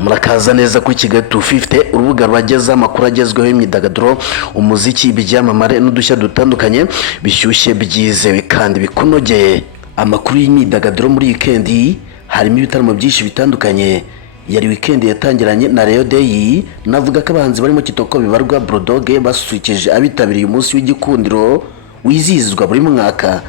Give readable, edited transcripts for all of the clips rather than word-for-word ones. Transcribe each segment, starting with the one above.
Murakaza neza kuri Kigali 250 urubuga rwageza amakuru agezweho y'imyidagaduro, umuziki, ibyamamare n'udushya dutandukanye bishyushye byizewe kandi bikunogeye. Amakuru y'imyidagaduro muri weekend harimo ibitaramo byinshi bitandukanye. Yari weekend yatangiranye na Rayon Day, navuga ko abahanzi barimo Kitoko Bibarwa, Bulldog basukije abitabiriye umunsi w'igikundiro wizihizwa buri mwaka.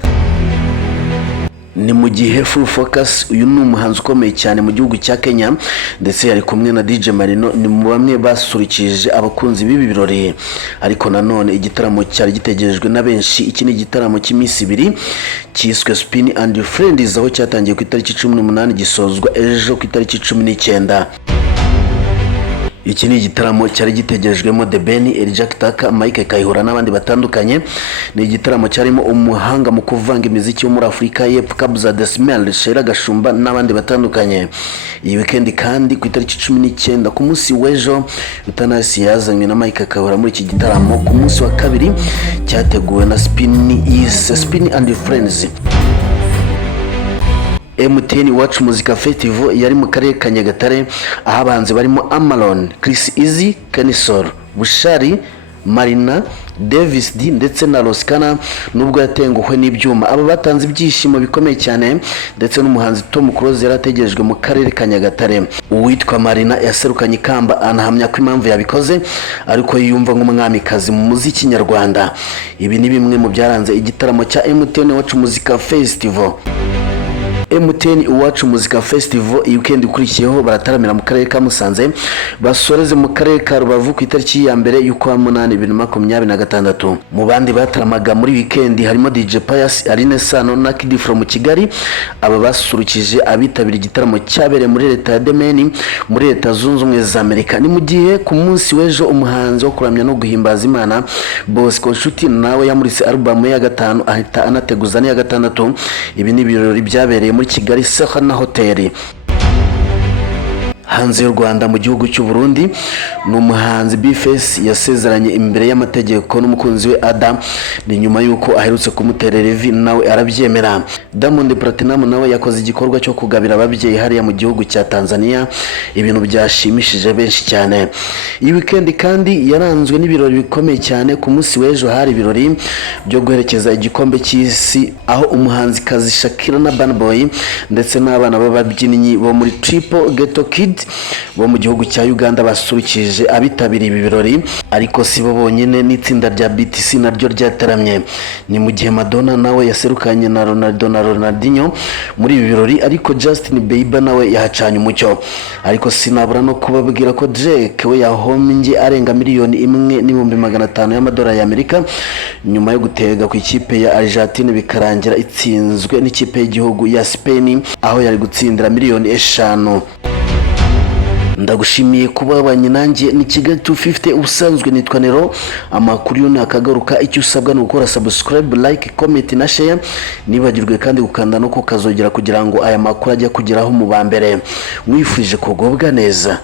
Ni mu gihe Full Focus uyu ni umuhanzi ukomeye cyane mu gihugu cya Kenya, ndetse yari kumwe na DJ Marino, ni mu bamwe basurikije abakunzi b'ibi birori. Ariko nanone igitaramo cyari gitegerejwe na benshi. Iki ni igitaramo cy'iminsi ibiri cyiswe Spin and Friends, aho cyatangiye ku itariki 18 gisozwa ejo ku itariki 19. Iki ni igitaramo cyari gitegerejwemo The Ben, Jack Taka, Mike Kayihura n'abandi batandukanye. Ni igitaramo cyarimo umuhanga mu kuvanga imiziki yo muri Afrika y'Epfo Kabza The Smell, Shera Gashumba n'abandi batandukanye. Iyi weekend kandi ku itariki 19 ku munsi w'ejo, Utanasi yazanywe na Mike Kayihura muri iki gitaramo ku munsi wa kabiri cyateguwe na Spin and Friends. MTN Iwacu Muzika Festival yari mu karere ka Nyagatare, aho abahanzi barimo Amaron, Chris Easy, Kenisol, Bushari, Marina, Davis D ndetse na Roskana, nubwo yatenguhwe n'ibyuma. Aba batanze ibyishimo bikomeye cyane, ndetse n'umuhanzi Tom Close yarategerejwe mu karere ka Nyagatare. Uwitwa Marina yaserukanye ikamba, anahamya ko impamvu yabikoze ariko yiyumva nk'umwamikazi mu muziki nyarwanda. Ibi ni bimwe mu byaranze igitaramo cya MTN Iwacu Muzika Festival. MTN Iwacu Muzika Festival weekend ikurikiyeho barataramira mu karere ka Musanze, basoreze mu karere ka Rubavu ku itariki ya mbere y'ukwa 8 2026. Mu bandi bataramaga muri weekend harimo DJ Pius, Aline Sano na Kid from Kigali. Aba basurukije abitabira igitaramo cyabereye muri leta ya Maine muri leta zunze ubumwe za Amerika. Ni mu gihe ku munsi w'ejo umuhanzi wo kuramya no guhimbaza Imana Bosco Nshuti nawe yamuritse album ya gatanu, ahita anateguza n'iya gatandatu. Ibi ni ibirori byabereye muri Kigali Sahana Hotel. Hanze y'u Rwanda mu gihugu cy'u Burundi, ni umuhanzi Bface yasezeranye imbere y'amategeko n'umukunzi we Adam, ni nyuma yuko aherutse kumuterera ivi nawe arabyemera. Diamond Platinum nawe yakoze igikorwa cyo kugabira ababyeyi hariya mu gihugu cya Tanzania, ibintu byashimishije benshi cyane. Iyi weekend kandi yaranzwe n'ibirori bikomeye cyane. Ku munsi w'ejo hari ibirori byo guherekeza igikombe cy'isi, aho umuhanzi kazi Shakira na Burna Boy ndetse n'abana b'ababyinnyi bo muri Triple Ghetto Kid bo mu gihugu cya Uganda basurikije abitabiriye ibi birori. Ariko si bo bonyine, n'itsinda rya BTC naryo ryataramye. Ni mu gihe Madonna nawe yaserukanye na Ronaldo na Ronaldinho muri ibi birori, ariko Justin Bieber nawe yahacanye umucyo. Ariko sinabura no kubabwira ko Drake we yahombye arenga $1,500,000 y'amadolari y'Amerika nyuma yo gutega ku ikipe ya Argentine bikarangira itsinzwe n'ikipe y'igihugu ya Spain, aho yari gutsindira $5,000,000. Ndagushimiye kuba wabanye nanjye. Ni Kigali 250 ubusanzwe nitwa Nero. Amakuru yo nakagaruka, icyo usabwa ni gukora subscribe, like, comment na share. Nibagirwe kandi gukanda no kukazogera kugira ngo aya makuru ajya kugeraho mu bambere. Mwifurije kugubwa neza.